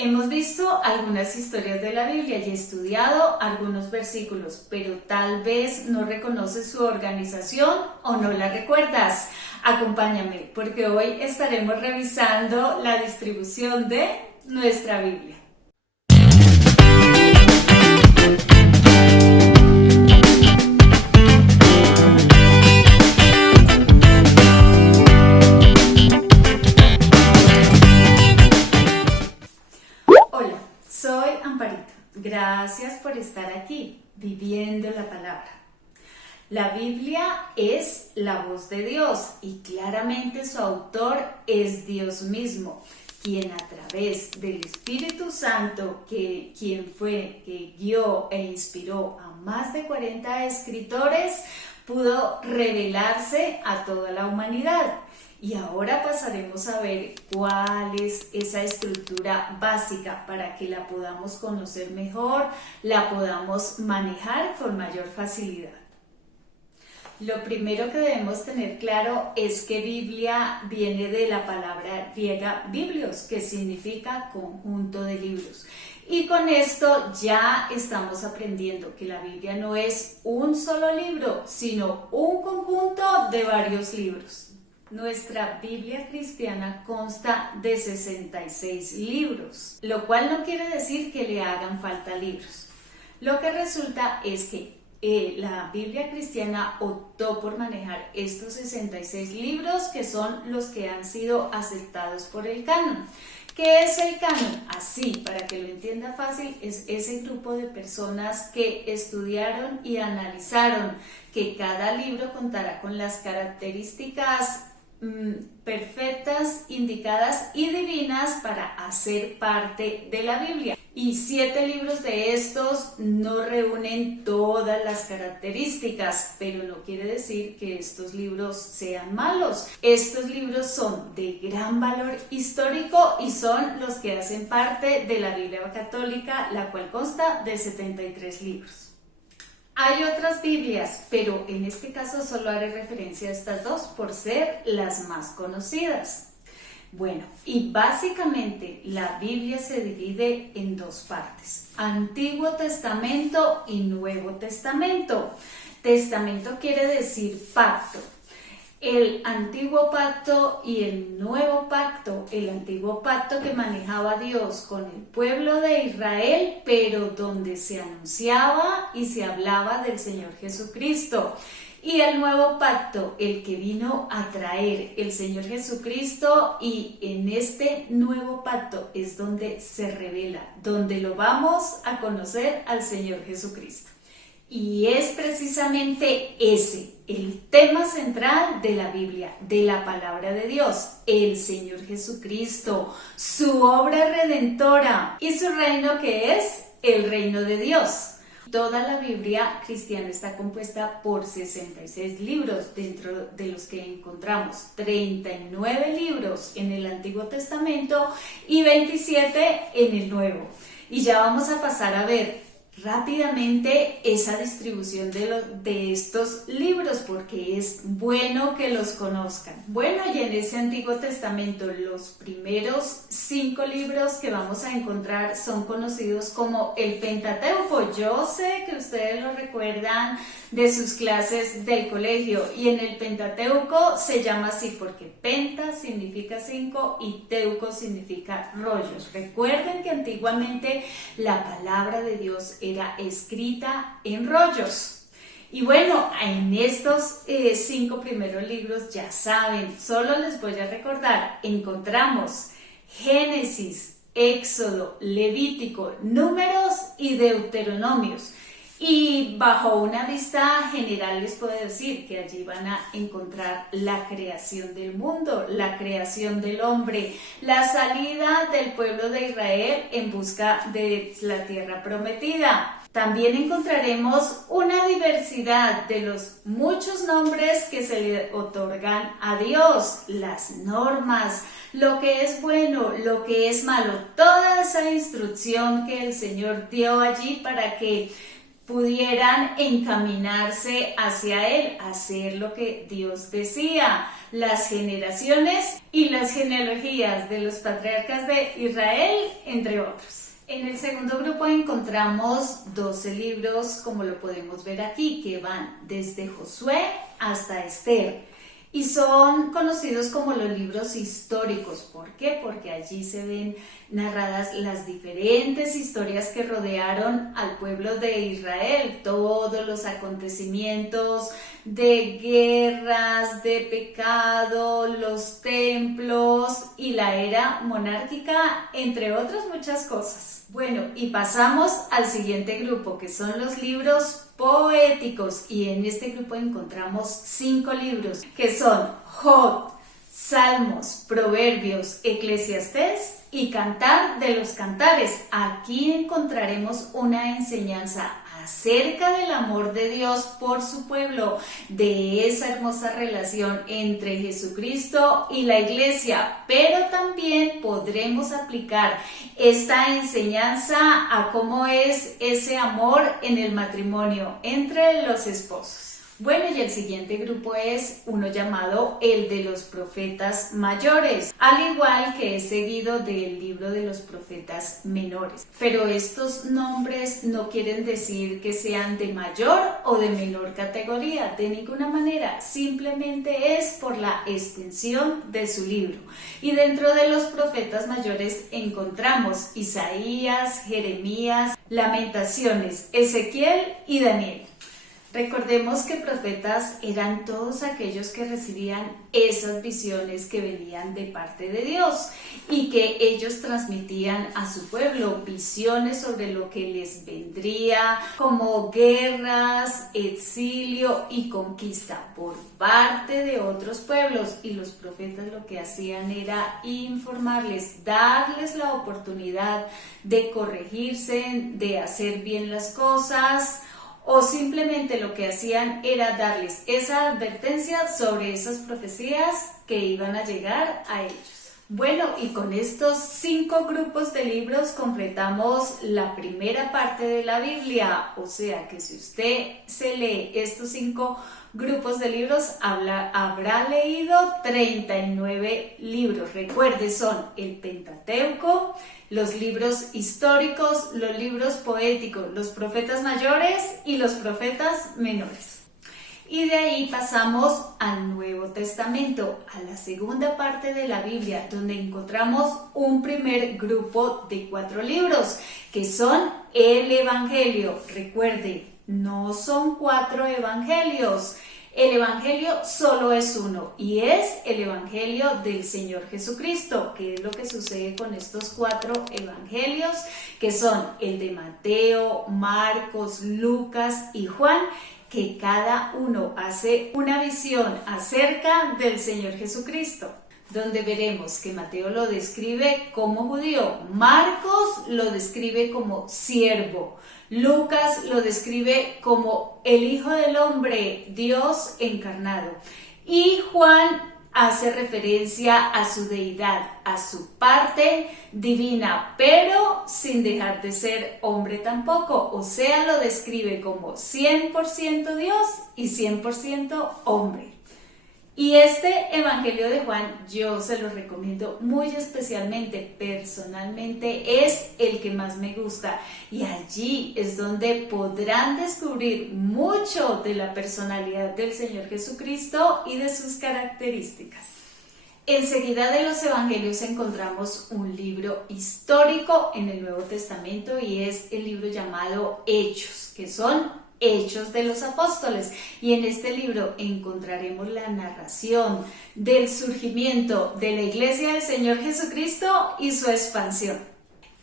Hemos visto algunas historias de la Biblia y estudiado algunos versículos, pero tal vez no reconoces su organización o no la recuerdas. Acompáñame porque hoy estaremos revisando la distribución de nuestra Biblia. Hola, soy Amparito. Gracias por estar aquí, viviendo la palabra. La Biblia es la voz de Dios y claramente su autor es Dios mismo, quien a través del Espíritu Santo, quien guió e inspiró a más de 40 escritores, pudo revelarse a toda la humanidad. Y ahora pasaremos a ver cuál es esa estructura básica para que la podamos conocer mejor, la podamos manejar con mayor facilidad. Lo primero que debemos tener claro es que Biblia viene de la palabra griega biblios, que significa conjunto de libros. Y con esto ya estamos aprendiendo que la Biblia no es un solo libro, sino un conjunto de varios libros. Nuestra Biblia cristiana consta de 66 libros, lo cual no quiere decir que le hagan falta libros. Lo que resulta es que la Biblia cristiana optó por manejar estos 66 libros que son los que han sido aceptados por el canon. ¿Qué es el canon? Así, para que lo entienda fácil, es ese grupo de personas que estudiaron y analizaron que cada libro contara con las características perfectas, indicadas y divinas para hacer parte de la Biblia. Y 7 libros de estos no reúnen todas las características, pero no quiere decir que estos libros sean malos. Estos libros son de gran valor histórico y son los que hacen parte de la Biblia católica, la cual consta de 73 libros. Hay otras Biblias, pero en este caso solo haré referencia a estas dos por ser las más conocidas. Bueno, y básicamente la Biblia se divide en dos partes, Antiguo Testamento y Nuevo Testamento. Testamento quiere decir pacto. El antiguo pacto y el nuevo pacto, el antiguo pacto que manejaba Dios con el pueblo de Israel, pero donde se anunciaba y se hablaba del Señor Jesucristo. Y el nuevo pacto, el que vino a traer el Señor Jesucristo, y en este nuevo pacto es donde se revela, donde lo vamos a conocer al Señor Jesucristo. Y es precisamente ese el tema central de la Biblia, de la palabra de Dios, el Señor Jesucristo, su obra redentora y su reino, que es el reino de Dios. Toda la Biblia cristiana está compuesta por 66 libros, dentro de los que encontramos 39 libros en el Antiguo Testamento y 27 en el Nuevo. Y ya vamos a pasar a ver rápidamente esa distribución de estos libros, porque es bueno que los conozcan. Bueno, y en ese Antiguo Testamento los primeros 5 libros que vamos a encontrar son conocidos como el Pentateuco. Yo sé que ustedes lo recuerdan de sus clases del colegio, y en el Pentateuco se llama así porque penta significa 5 y teuco significa rollos. Recuerden que antiguamente la palabra de Dios era escrita en rollos. Y bueno, en estos 5 primeros libros, ya saben, solo les voy a recordar, encontramos Génesis, Éxodo, Levítico, Números y Deuteronomios. Y bajo una vista general les puedo decir que allí van a encontrar la creación del mundo, la creación del hombre, la salida del pueblo de Israel en busca de la tierra prometida. También encontraremos una diversidad de los muchos nombres que se le otorgan a Dios, las normas, lo que es bueno, lo que es malo, toda esa instrucción que el Señor dio allí para que pudieran encaminarse hacia Él, hacer lo que Dios decía. Las generaciones y las genealogías de los patriarcas de Israel, entre otros. En el segundo grupo encontramos 12 libros, como lo podemos ver aquí, que van desde Josué hasta Esther. Y son conocidos como los libros históricos. ¿Por qué? Porque allí se ven narradas las diferentes historias que rodearon al pueblo de Israel, todos los acontecimientos de guerras, de pecado, los templos y la era monárquica, entre otras muchas cosas. Bueno, y pasamos al siguiente grupo, que son los libros poéticos, y en este grupo encontramos 5 libros, que son Job, Salmos, Proverbios, Eclesiastés y Cantar de los Cantares. Aquí encontraremos una enseñanza acerca del amor de Dios por su pueblo, de esa hermosa relación entre Jesucristo y la iglesia, pero también podremos aplicar esta enseñanza a cómo es ese amor en el matrimonio entre los esposos. Bueno, y el siguiente grupo es uno llamado el de los profetas mayores, al igual que es seguido del libro de los profetas menores. Pero estos nombres no quieren decir que sean de mayor o de menor categoría, de ninguna manera, simplemente es por la extensión de su libro. Y dentro de los profetas mayores encontramos Isaías, Jeremías, Lamentaciones, Ezequiel y Daniel. Recordemos que profetas eran todos aquellos que recibían esas visiones que venían de parte de Dios y que ellos transmitían a su pueblo visiones sobre lo que les vendría, como guerras, exilio y conquista por parte de otros pueblos, y los profetas lo que hacían era informarles, darles la oportunidad de corregirse, de hacer bien las cosas, o simplemente lo que hacían era darles esa advertencia sobre esas profecías que iban a llegar a ellos. Bueno, y con estos 5 grupos de libros completamos la primera parte de la Biblia, o sea que si usted se lee estos 5 grupos de libros, habrá leído 39 libros. Recuerde, son el Pentateuco, los libros históricos, los libros poéticos, los profetas mayores y los profetas menores. Y de ahí pasamos al Nuevo Testamento, a la segunda parte de la Biblia, donde encontramos un primer grupo de 4 libros, que son el Evangelio. Recuerde, no son 4 evangelios. El Evangelio solo es uno, y es el Evangelio del Señor Jesucristo. ¿Qué es lo que sucede con estos 4 evangelios? Que son el de Mateo, Marcos, Lucas y Juan, que cada uno hace una visión acerca del Señor Jesucristo, donde veremos que Mateo lo describe como judío, Marcos lo describe como siervo, Lucas lo describe como el Hijo del Hombre, Dios encarnado, y Juan hace referencia a su deidad, a su parte divina, pero sin dejar de ser hombre tampoco, o sea, lo describe como 100% Dios y 100% hombre. Y este Evangelio de Juan yo se lo recomiendo muy especialmente, personalmente es el que más me gusta, y allí es donde podrán descubrir mucho de la personalidad del Señor Jesucristo y de sus características. Enseguida de los Evangelios encontramos un libro histórico en el Nuevo Testamento, y es el libro llamado Hechos, que son Hechos de los Apóstoles, y en este libro encontraremos la narración del surgimiento de la Iglesia del Señor Jesucristo y su expansión.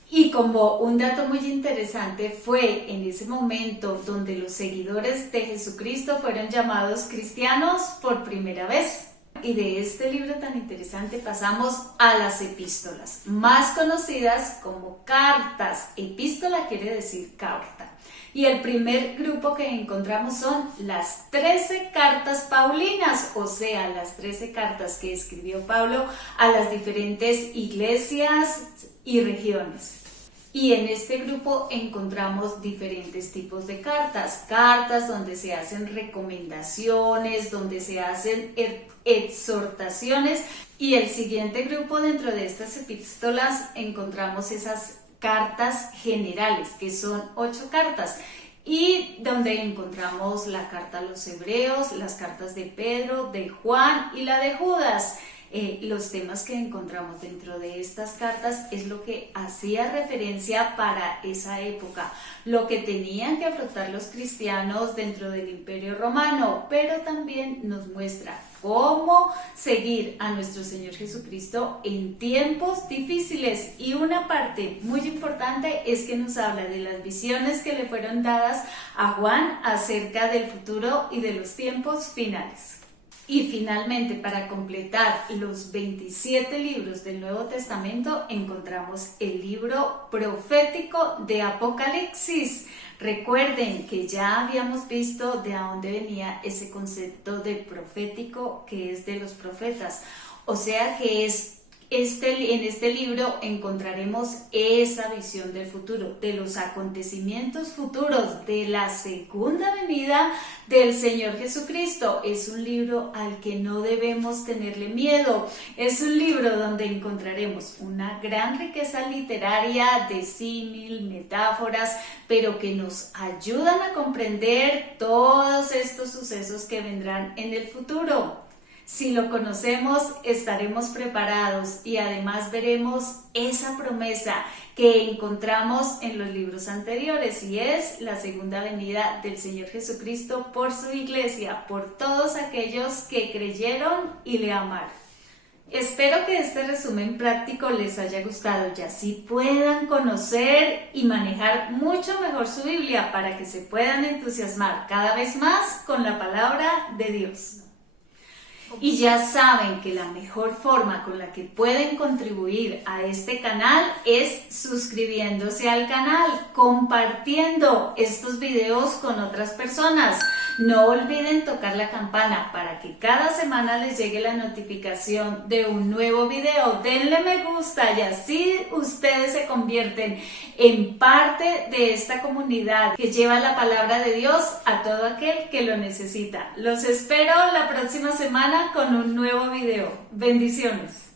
Y como un dato muy interesante, fue en ese momento donde los seguidores de Jesucristo fueron llamados cristianos por primera vez. Y de este libro tan interesante pasamos a las epístolas, más conocidas como cartas. Epístola quiere decir carta. Y el primer grupo que encontramos son las 13 cartas paulinas, o sea, las 13 cartas que escribió Pablo a las diferentes iglesias y regiones. Y en este grupo encontramos diferentes tipos de cartas, cartas donde se hacen recomendaciones, donde se hacen exhortaciones, y el siguiente grupo dentro de estas epístolas encontramos esas cartas generales, que son 8 cartas, y donde encontramos la carta a los hebreos, las cartas de Pedro, de Juan y la de Judas. Los temas que encontramos dentro de estas cartas es lo que hacía referencia para esa época, lo que tenían que afrontar los cristianos dentro del Imperio Romano, pero también nos muestra cómo seguir a nuestro Señor Jesucristo en tiempos difíciles. Y una parte muy importante es que nos habla de las visiones que le fueron dadas a Juan acerca del futuro y de los tiempos finales. Y finalmente, para completar los 27 libros del Nuevo Testamento, encontramos el libro profético de Apocalipsis. Recuerden que ya habíamos visto de dónde venía ese concepto de profético, que es de los profetas. O sea que en este libro encontraremos esa visión del futuro, de los acontecimientos futuros, de la segunda venida del Señor Jesucristo. Es un libro al que no debemos tenerle miedo. Es un libro donde encontraremos una gran riqueza literaria de símil, metáforas, pero que nos ayudan a comprender todos estos sucesos que vendrán en el futuro. Si lo conocemos, estaremos preparados y además veremos esa promesa que encontramos en los libros anteriores, y es la segunda venida del Señor Jesucristo por su iglesia, por todos aquellos que creyeron y le amaron. Espero que este resumen práctico les haya gustado y así puedan conocer y manejar mucho mejor su Biblia para que se puedan entusiasmar cada vez más con la palabra de Dios. Y ya saben que la mejor forma con la que pueden contribuir a este canal es suscribiéndose al canal, compartiendo estos videos con otras personas. No olviden tocar la campana para que cada semana les llegue la notificación de un nuevo video. Denle me gusta y así ustedes se convierten en parte de esta comunidad que lleva la palabra de Dios a todo aquel que lo necesita. Los espero la próxima semana con un nuevo video. Bendiciones.